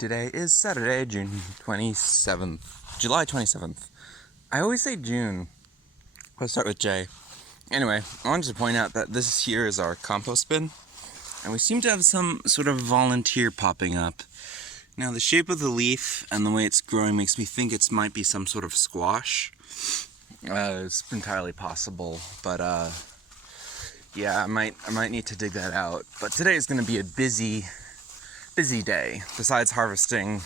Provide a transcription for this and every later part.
Today is Saturday, June 27th. July 27th. I always say June. Let's start with J. Anyway, I wanted to point out that this here is our compost bin, and we seem to have some sort of volunteer popping up. Now, the shape of the leaf and the way it's growing makes me think it might be some sort of squash. It's entirely possible, but yeah, I might need to dig that out. But today is going to be a busy day. Besides harvesting,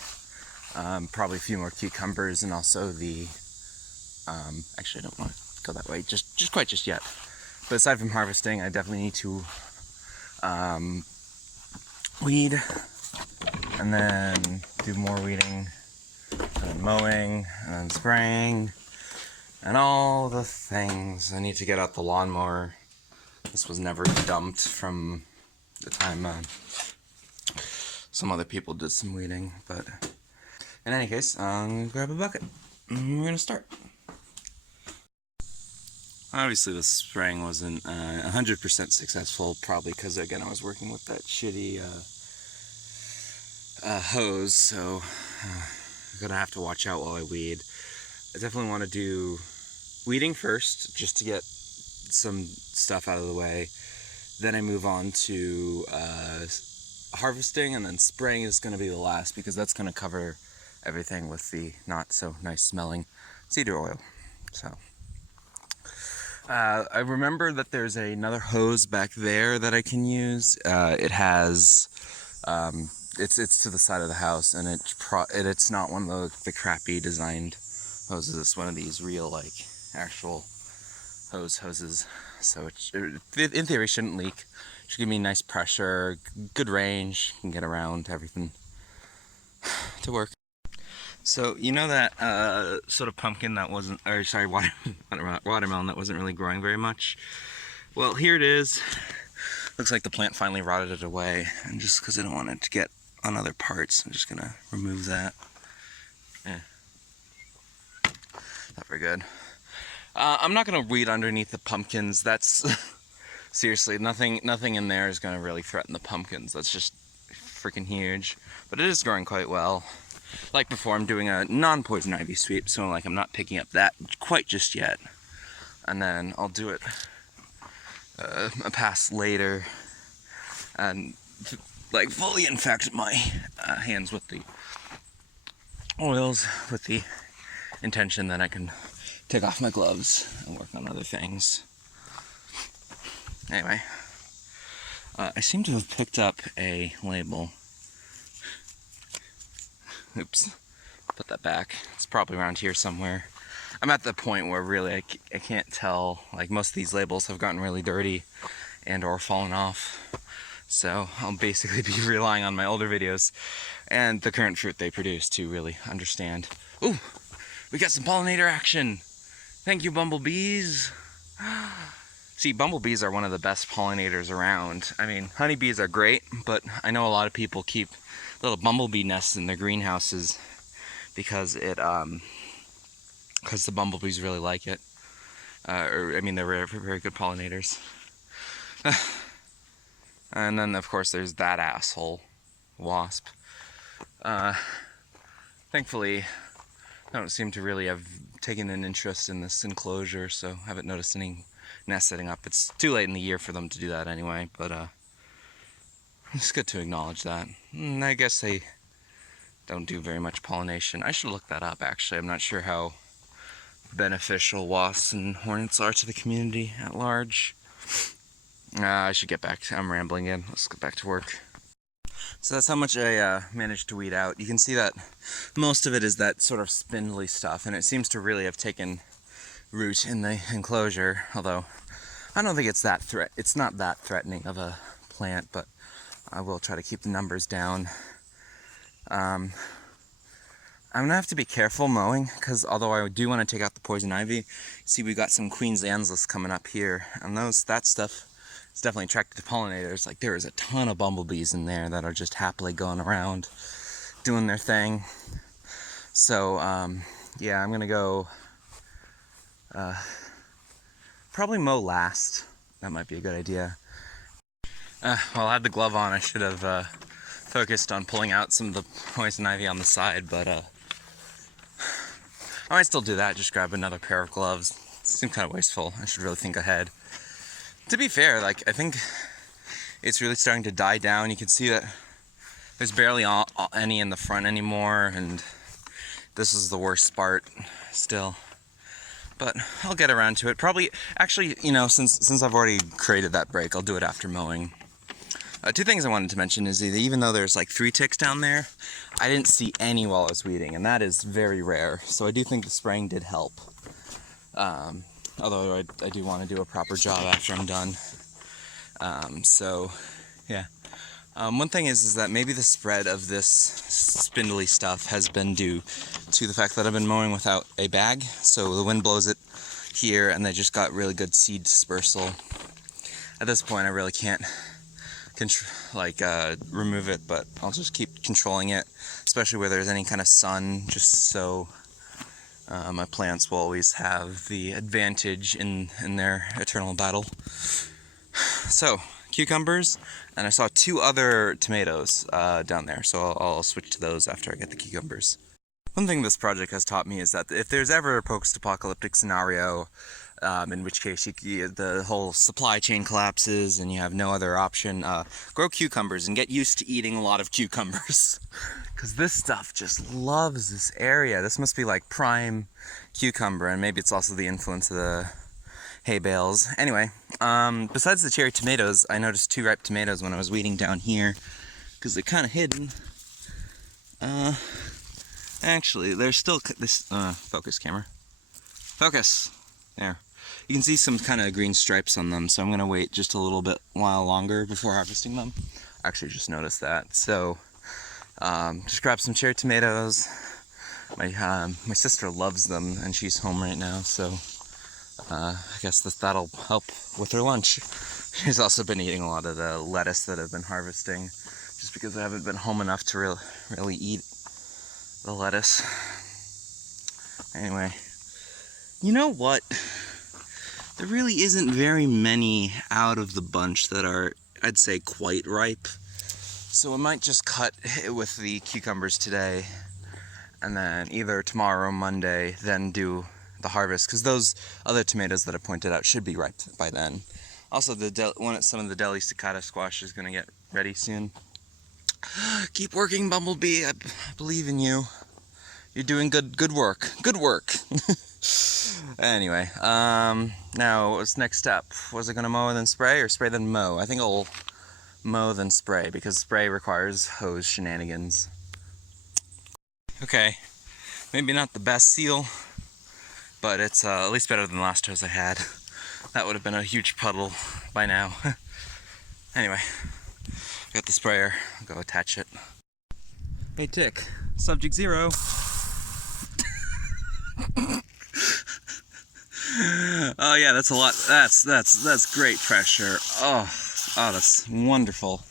probably a few more cucumbers, and also the actually I don't want to go that way just quite yet. But aside from harvesting, I definitely need to weed, and then do more weeding, and then mowing, and then spraying, and all the things. I need to get out the lawnmower. This was never dumped from the time some other people did some weeding, but in any case, I'm gonna grab a bucket and we're gonna start. Obviously, the spraying wasn't 100% successful, probably because, again, I was working with that shitty hose, so I'm gonna have to watch out while I weed. I definitely want to do weeding first, just to get some stuff out of the way. Then I move on to harvesting, and then spraying is going to be the last, because that's going to cover everything with the not so nice smelling cedar oil. So I remember that there's another hose back there that I can use. It has it's to the side of the house, and it's not one of the crappy designed hoses. It's one of these real, like, actual hoses. So it in theory shouldn't leak. Should give me nice pressure, good range, can get around everything to work. So you know that sort of pumpkin that wasn't, or sorry, watermelon that wasn't really growing very much? Well, here it is. Looks like the plant finally rotted it away, and just because I don't want it to get on other parts, I'm just gonna remove that. Not very good. I'm not gonna weed underneath the pumpkins. That's seriously, nothing in there is gonna really threaten the pumpkins. That's just freaking huge. But it is growing quite well. Like before, I'm doing a non-poison ivy sweep, so like I'm not picking up that quite just yet. And then I'll do it a pass later, and like fully infect my hands with the oils, with the intention that I can take off my gloves and work on other things. Anyway, I seem to have picked up a label. Oops, put that back. It's probably around here somewhere. I'm at the point where really I can't tell. Like, most of these labels have gotten really dirty and or fallen off. So I'll basically be relying on my older videos and the current fruit they produce to really understand. Ooh, we got some pollinator action. Thank you, bumblebees. See, bumblebees are one of the best pollinators around. I mean, honeybees are great, but I know a lot of people keep little bumblebee nests in their greenhouses because the bumblebees really like it. I mean, they're very, very good pollinators. And then, of course, there's that asshole wasp. Thankfully, I don't seem to really have taken an interest in this enclosure, so I haven't noticed any nest setting up. It's too late in the year for them to do that anyway, but it's good to acknowledge that. I guess they don't do very much pollination. I should look that up, actually. I'm not sure how beneficial wasps and hornets are to the community at large. I should get back to, I'm rambling again. Let's get back to work. So that's how much I managed to weed out. You can see that most of it is that sort of spindly stuff, and it seems to really have taken root in the enclosure, although I don't think it's not that threatening of a plant, but I will try to keep the numbers down. I'm gonna have to be careful mowing, because although I do want to take out the poison ivy, see, we got some Queen's Anslus coming up here, and that stuff is definitely attracted to pollinators. Like, there is a ton of bumblebees in there that are just happily going around doing their thing. So yeah, I'm gonna go probably mow last. That might be a good idea. Well, I had the glove on. I should have focused on pulling out some of the poison ivy on the side, but I might still do that, just grab another pair of gloves. It seems kind of wasteful. I should really think ahead. To be fair, like, I think it's really starting to die down. You can see that there's barely any in the front anymore, and this is the worst part still. But I'll get around to it. Probably, actually, you know, since I've already created that break, I'll do it after mowing. Two things I wanted to mention is that even though there's like 3 ticks down there, I didn't see any while I was weeding, and that is very rare. So I do think the spraying did help. Although I do want to do a proper job after I'm done. So, yeah. One thing is that maybe the spread of this spindly stuff has been due to the fact that I've been mowing without a bag. So the wind blows it here, and they just got really good seed dispersal. At this point, I really can't remove it, but I'll just keep controlling it, especially where there's any kind of sun, just so my plants will always have the advantage in their eternal battle. So, cucumbers, and I saw 2 other tomatoes down there, so I'll switch to those after I get the cucumbers. One thing this project has taught me is that if there's ever a post-apocalyptic scenario, in which case the whole supply chain collapses and you have no other option, grow cucumbers and get used to eating a lot of cucumbers. Because this stuff just loves this area. This must be like prime cucumber, and maybe it's also the influence of the hay bales. Anyway, besides the cherry tomatoes, I noticed 2 ripe tomatoes when I was weeding down here, because they're kind of hidden. Actually, they're still this. Focus, camera. Focus. There. You can see some kind of green stripes on them, so I'm gonna wait just a little bit while longer before harvesting them. Actually, just noticed that. So, just grab some cherry tomatoes. My sister loves them, and she's home right now, so I guess that'll help with her lunch. She's also been eating a lot of the lettuce that I've been harvesting, just because I haven't been home enough to really eat the lettuce. Anyway, you know what? There really isn't very many out of the bunch that are, I'd say, quite ripe. So I might just cut it with the cucumbers today, and then either tomorrow or Monday, then do the harvest, because those other tomatoes that I pointed out should be ripe by then. Also, some of the deli cicada squash is going to get ready soon. Keep working, Bumblebee. I believe in you. You're doing good work. Good work. Anyway, now what's next step? Was it going to mow and then spray, or spray then mow? I think I'll mow then spray, because spray requires hose shenanigans. Okay, maybe not the best seal, but it's at least better than the last hose I had. That would have been a huge puddle by now. Anyway, got the sprayer. I'll go attach it. Hey Tick, subject 0. Oh yeah, that's a lot. That's great pressure. Oh, that's wonderful.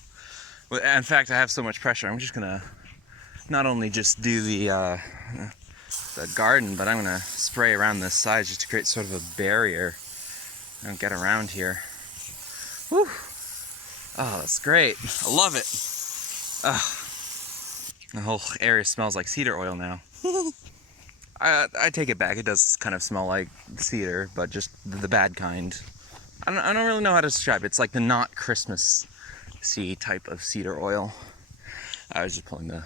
In fact, I have so much pressure, I'm just gonna not only just do the garden, but I'm gonna spray around this side just to create sort of a barrier and get around here. Whew. Oh, that's great. I love it. The whole area smells like cedar oil now. I take it back. It does kind of smell like cedar, but just the bad kind. I don't really know how to describe it. It's like the not Christmas-y type of cedar oil. I was just pulling the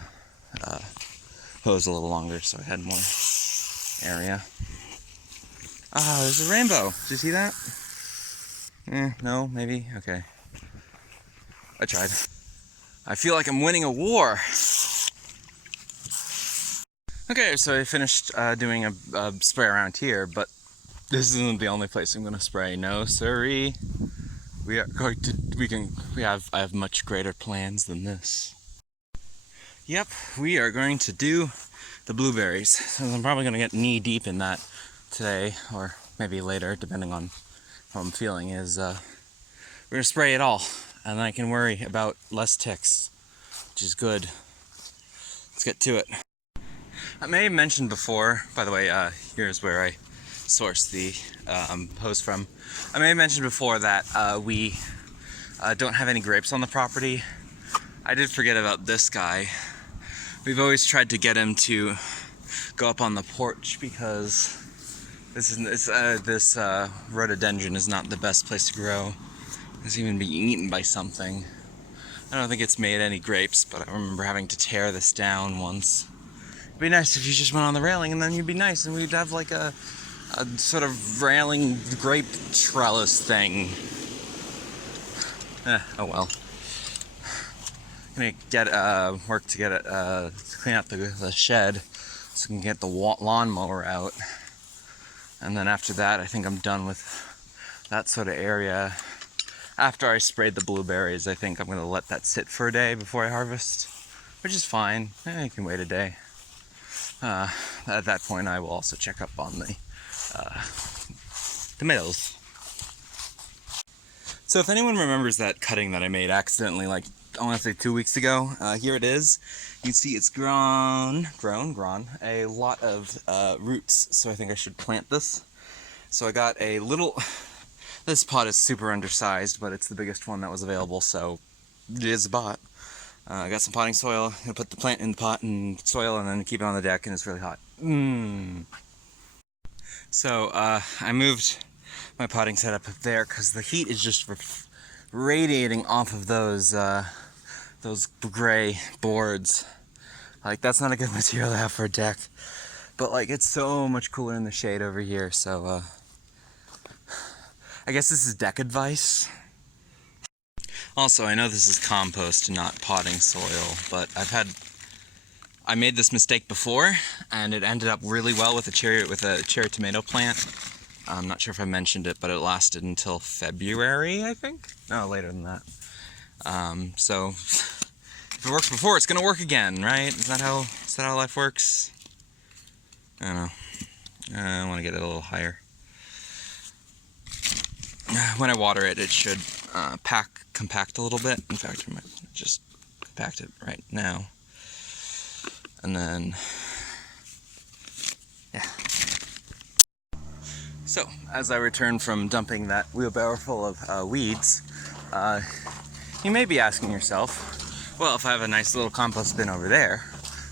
hose a little longer so I had more area. Ah, there's a rainbow. Did you see that? No, maybe? Okay. I tried. I feel like I'm winning a war. Okay, so I finished doing a spray around here, but this isn't the only place I'm going to spray. No, sirree. I have much greater plans than this. Yep, we are going to do the blueberries. So I'm probably going to get knee deep in that today, or maybe later, depending on how I'm feeling. We're going to spray it all, and then I can worry about less ticks, which is good. Let's get to it. I may have mentioned before, by the way, here's where I sourced the hose from. I may have mentioned before that we don't have any grapes on the property. I did forget about this guy. We've always tried to get him to go up on the porch because this rhododendron is not the best place to grow. It's even being eaten by something. I don't think it's made any grapes, but I remember having to tear this down once. It'd be nice if you just went on the railing and then you'd be nice and we'd have like a sort of railing grape trellis thing. Oh well. Gonna get work to get it to clean out the shed so we can get the lawnmower out. And then after that, I think I'm done with that sort of area. After I sprayed the blueberries, I think I'm gonna let that sit for a day before I harvest, which is fine. You can wait a day. At that point, I will also check up on the tomatoes. So if anyone remembers that cutting that I made accidentally, like I want to say 2 weeks ago, here it is. You can see it's grown a lot of roots, so I think I should plant this. So I got a little, this pot is super undersized, but it's the biggest one that was available, so it is a pot. I got some potting soil. I'm gonna put the plant in the pot and soil and then keep it on the deck, and it's really hot. So I moved my potting setup up there because the heat is just radiating off of those gray boards. Like, that's not a good material to have for a deck, but like it's so much cooler in the shade over here. So I guess this is deck advice. Also, I know this is compost, not potting soil, but I made this mistake before, and it ended up really well with a cherry tomato plant. I'm not sure if I mentioned it, but it lasted until February, I think? No, later than that. So if it worked before, it's gonna work again, right? Is that how life works? I don't know. I want to get it a little higher. When I water it, it should compact a little bit. In fact, I might just compact it right now. And then, yeah. So, as I return from dumping that wheelbarrow full of weeds, you may be asking yourself, well, if I have a nice little compost bin over there,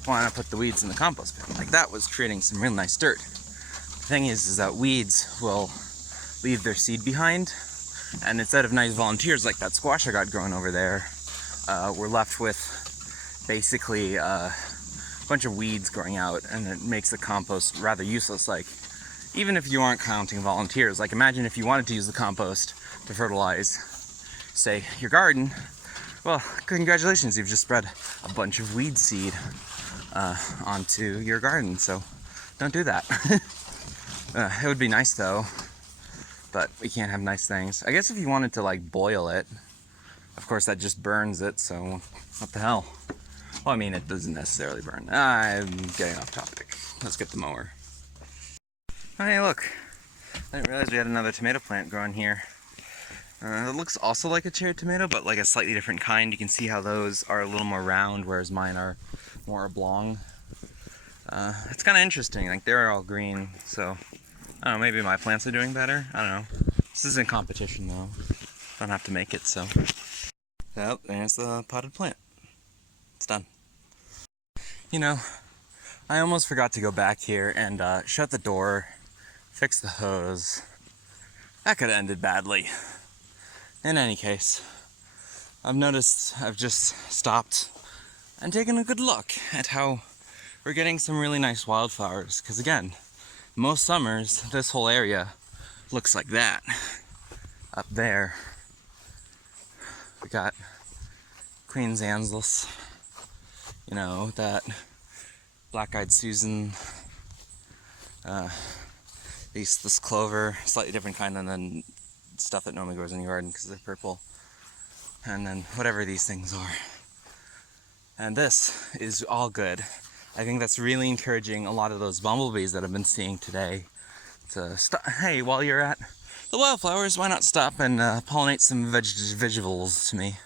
why not put the weeds in the compost bin? Like, that was creating some real nice dirt. The thing is that weeds will leave their seed behind, and instead of nice volunteers like that squash I got growing over there, we're left with basically a bunch of weeds growing out, and it makes the compost rather useless. Like, even if you aren't counting volunteers, like imagine if you wanted to use the compost to fertilize, say, your garden, well, congratulations, you've just spread a bunch of weed seed onto your garden, so don't do that. It would be nice though, but we can't have nice things. I guess if you wanted to like boil it, of course that just burns it, so what the hell? Well, I mean, it doesn't necessarily burn. I'm getting off topic. Let's get the mower. Oh, hey, look. I didn't realize we had another tomato plant growing here. It looks also like a cherry tomato, but like a slightly different kind. You can see how those are a little more round, whereas mine are more oblong. It's kind of interesting. Like, they're all green, so I don't know, maybe my plants are doing better. I don't know. This isn't competition, though. Don't have to make it, so. Yep, there's the potted plant. It's done. You know, I almost forgot to go back here and shut the door, fix the hose. That could have ended badly. In any case, I've noticed I've just stopped and taken a good look at how we're getting some really nice wildflowers. Because again, most summers, this whole area looks like that. Up there, we got Queen Zanzlus, you know, that black-eyed Susan, this clover, slightly different kind than the stuff that normally grows in your garden because they're purple, and then whatever these things are. And this is all good. I think that's really encouraging a lot of those bumblebees that I've been seeing today to stop. Hey, while you're at the wildflowers, why not stop and pollinate some vegetables to me?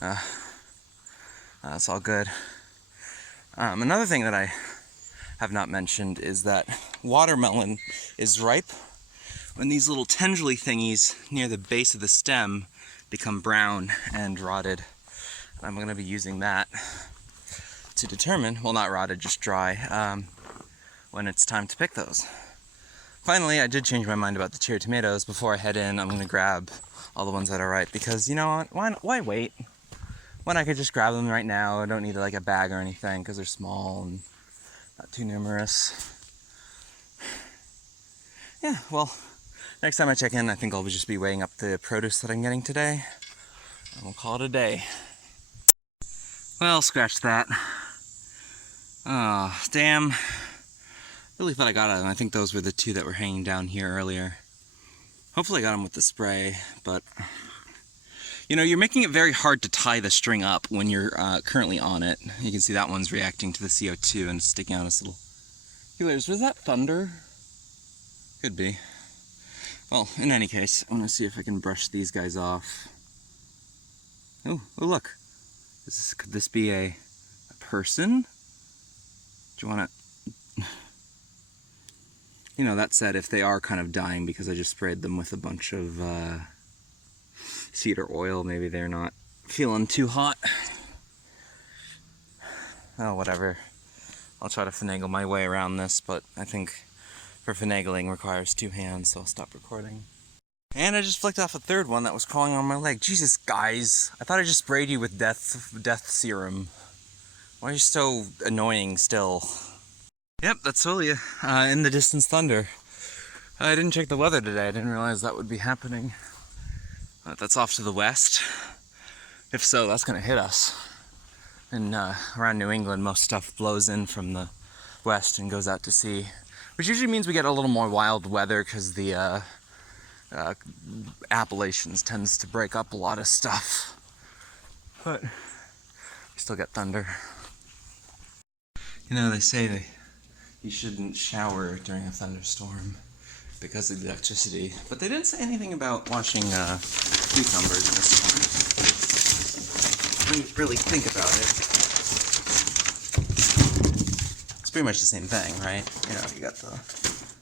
That's all good. Another thing that I have not mentioned is that watermelon is ripe when these little tendrily thingies near the base of the stem become brown and rotted. I'm going to be using that to determine, well, not rotted, just dry, when it's time to pick those. Finally, I did change my mind about the cherry tomatoes. Before I head in, I'm going to grab all the ones that are ripe, because, you know what, why wait? When I could just grab them right now. I don't need like a bag or anything, because they're small and not too numerous. Yeah, well, next time I check in, I think I'll just be weighing up the produce that I'm getting today, and we'll call it a day. Well, scratch that. Oh, damn. Really thought I got them. I think those were the two that were hanging down here earlier. Hopefully I got them with the spray, but you know, you're making it very hard to tie the string up when you're currently on it. You can see that one's reacting to the CO2 and sticking out its little feelers. Was that thunder? Could be. Well, in any case, I want to see if I can brush these guys off. Oh, look. Could this be a person? Do you want to... You know, that said, if they are kind of dying because I just sprayed them with a bunch of cedar oil, maybe they're not feeling too hot. Oh, whatever. I'll try to finagle my way around this, but I think for finagling requires two hands, so I'll stop recording. And I just flicked off a third one that was crawling on my leg. Jesus, guys. I thought I just sprayed you with death serum. Why are you so annoying still? Yep, that's Solia. In the distance thunder. I didn't check the weather today. I didn't realize that would be happening. That's off to the west. If so, that's going to hit us. And around New England, most stuff blows in from the west and goes out to sea. Which usually means we get a little more wild weather because the Appalachians tends to break up a lot of stuff. But we still get thunder. You know, they say that you shouldn't shower during a thunderstorm because of the electricity, but they didn't say anything about washing cucumbers in the storm. When you really think about it, it's pretty much the same thing, right? You know, you got the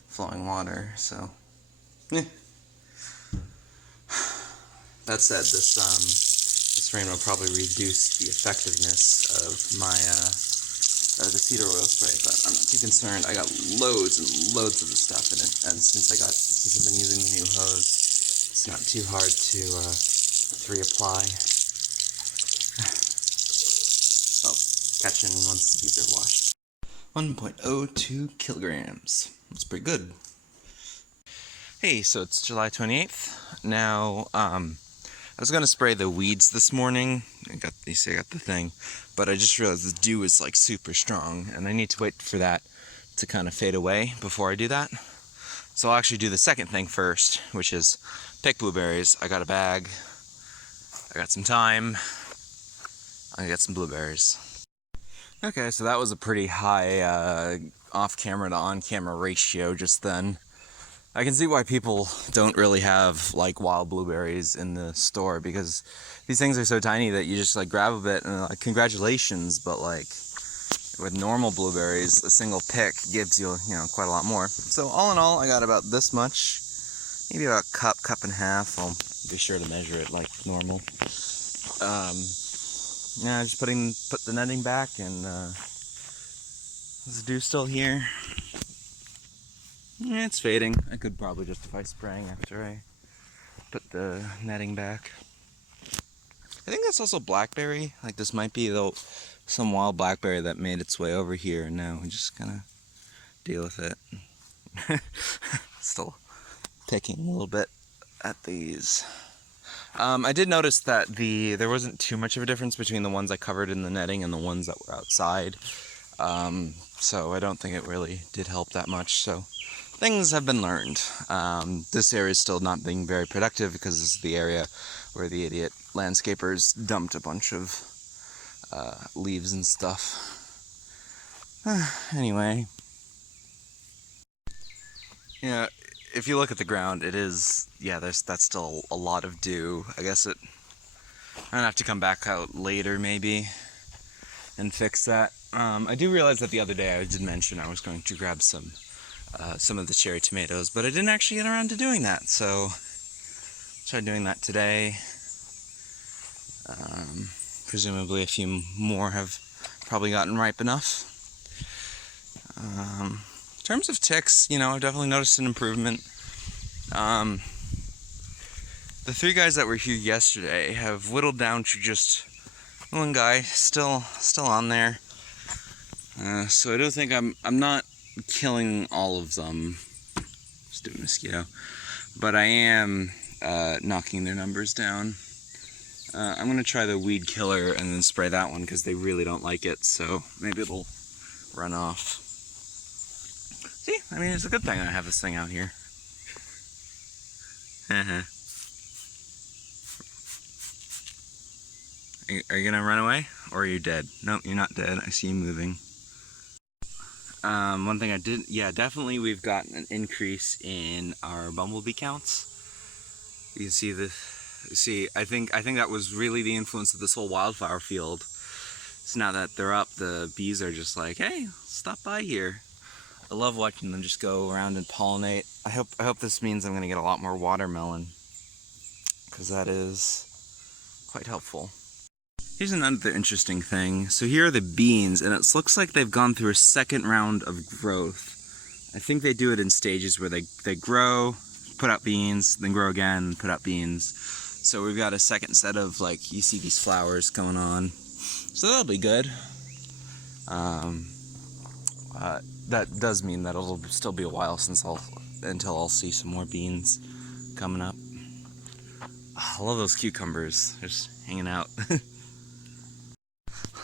flowing water, so... That said, this rain will probably reduce the effectiveness of my the cedar oil spray, but I'm not too concerned. I got loads and loads of the stuff in it, and since I've been using the new hose, it's not too hard to reapply. Well, catching once these are washed. 1.02 kilograms. That's pretty good. Hey, so it's July 28th. Now, I was gonna spray the weeds this morning. I got the thing, but I just realized the dew is like super strong, and I need to wait for that to kind of fade away before I do that. So I'll actually do the second thing first, which is pick blueberries. I got a bag. I got some time. I'm gonna get some blueberries. Okay, so that was a pretty high off-camera to on-camera ratio just then. I can see why people don't really have like wild blueberries in the store, because these things are so tiny that you just like grab a bit and like congratulations, but like with normal blueberries, a single pick gives you, you know, quite a lot more. So all in all, I got about this much, maybe about a cup and a half. I'll be sure to measure it like normal. Yeah, just put the netting back, and is the dew still here? Yeah, it's fading. I could probably justify spraying after I put the netting back. I think that's also blackberry. Like, this might be some wild blackberry that made its way over here, and now we just kind of deal with it. Still picking a little bit at these. I did notice that there wasn't too much of a difference between the ones I covered in the netting and the ones that were outside. So I don't think it really did help that much. So things have been learned. This area is still not being very productive because this is the area where the idiot landscapers dumped a bunch of leaves and stuff. Anyway. Yeah, if you look at the ground, it is, yeah, that's still a lot of dew. I guess I'm gonna have to come back out later maybe and fix that. I do realize that the other day I did mention I was going to grab some of the cherry tomatoes, but I didn't actually get around to doing that, so I'll try doing that today. presumably a few more have probably gotten ripe enough. In terms of ticks, I've definitely noticed an improvement. The 3 guys that were here yesterday have whittled down to just 1 guy still on there. So I don't think I'm not killing all of them. Stupid mosquito. But I am knocking their numbers down. I'm gonna try the weed killer and then spray that one because they really don't like it. So maybe it'll run off. See, I mean, it's a good thing I have this thing out here. Are you gonna run away? Or are you dead? Nope, you're not dead. I see you moving. One thing I did, definitely we've gotten an increase in our bumblebee counts. You can see I think that was really the influence of this whole wildflower field. So now that they're up, the bees are just like, hey, stop by here. I love watching them just go around and pollinate. I hope this means I'm gonna get a lot more watermelon, because that is quite helpful. Here's another interesting thing. So here are the beans, and it looks like they've gone through a second round of growth. I think they do it in stages where they grow, put out beans, then grow again, put out beans. So we've got a second set of, like, you see these flowers going on. So that'll be good. That does mean that it'll still be a while until I'll see some more beans coming up. I love those cucumbers. They're just hanging out.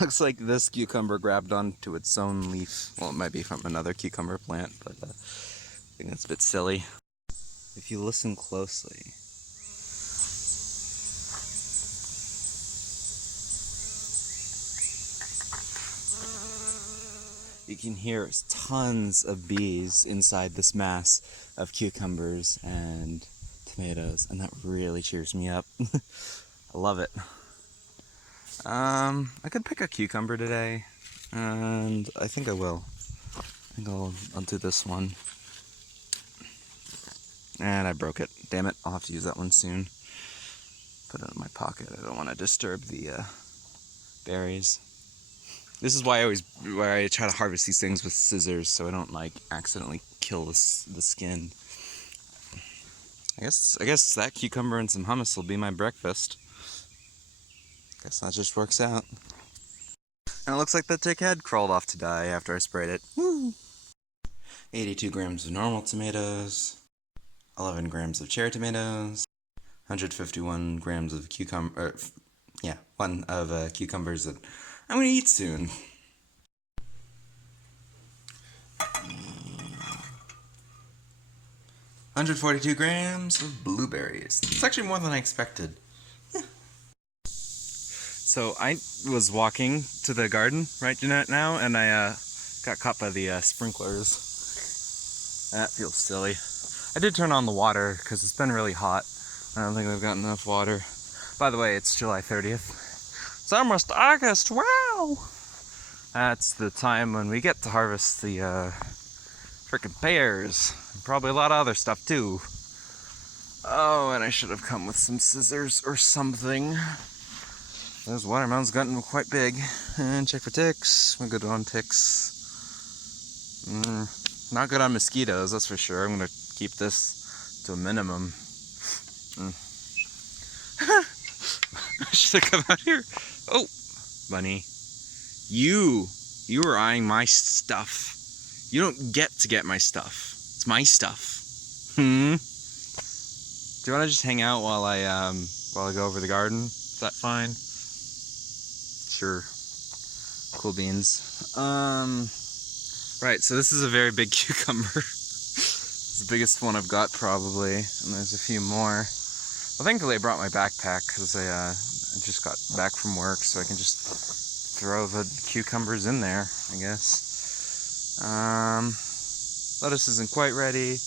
Looks like this cucumber grabbed onto its own leaf. Well, it might be from another cucumber plant, but I think that's a bit silly. If you listen closely, you can hear tons of bees inside this mass of cucumbers and tomatoes, and that really cheers me up. I love it. I could pick a cucumber today, and I think I will. I think I'll do this one. And I broke it. Damn it, I'll have to use that one soon. Put it in my pocket. I don't want to disturb the berries. This is why I try to harvest these things with scissors, so I don't accidentally kill the skin. I guess that cucumber and some hummus will be my breakfast. Guess that just works out. And it looks like that tick had crawled off to die after I sprayed it. Woo! 82 grams of normal tomatoes, 11 grams of cherry tomatoes, 151 grams of cucumbers that I'm gonna eat soon. 142 grams of blueberries. It's actually more than I expected. So I was walking to the garden right now, and I got caught by the sprinklers. That feels silly. I did turn on the water because it's been really hot. I don't think we've got enough water. By the way, it's July 30th. It's almost August. Wow! That's the time when we get to harvest the frickin' pears. And probably a lot of other stuff too. Oh, and I should have come with some scissors or something. Those watermelons gotten quite big. And check for ticks. We're good on ticks. Not good on mosquitoes, that's for sure. I'm gonna keep this to a minimum. I should have come out here. Oh, bunny. You were eyeing my stuff. You don't get to get my stuff. It's my stuff. Do you want to just hang out while I go over the garden? Is that fine? Sure. Cool beans. Right, so this is a very big cucumber. It's the biggest one I've got probably, and there's a few more. Well, thankfully I brought my backpack because I just got back from work, so I can just throw the cucumbers in there, I guess. Lettuce isn't quite ready.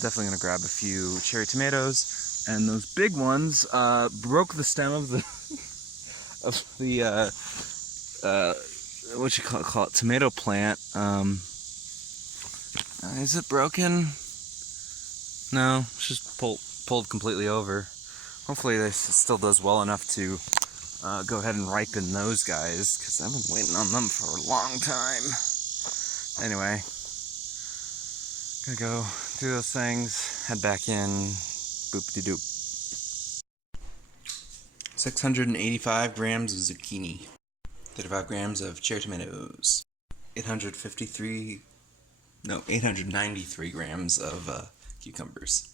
Definitely gonna grab a few cherry tomatoes, and those big ones broke the stem of the what you call it, tomato plant. Is it broken? No, it's just pulled completely over. Hopefully this still does well enough to go ahead and ripen those guys, because I've been waiting on them for a long time. Anyway, gonna go do those things, head back in, boop-de-doop. 685 grams of zucchini, 35 grams of cherry tomatoes, 893 no, 893 grams of cucumbers.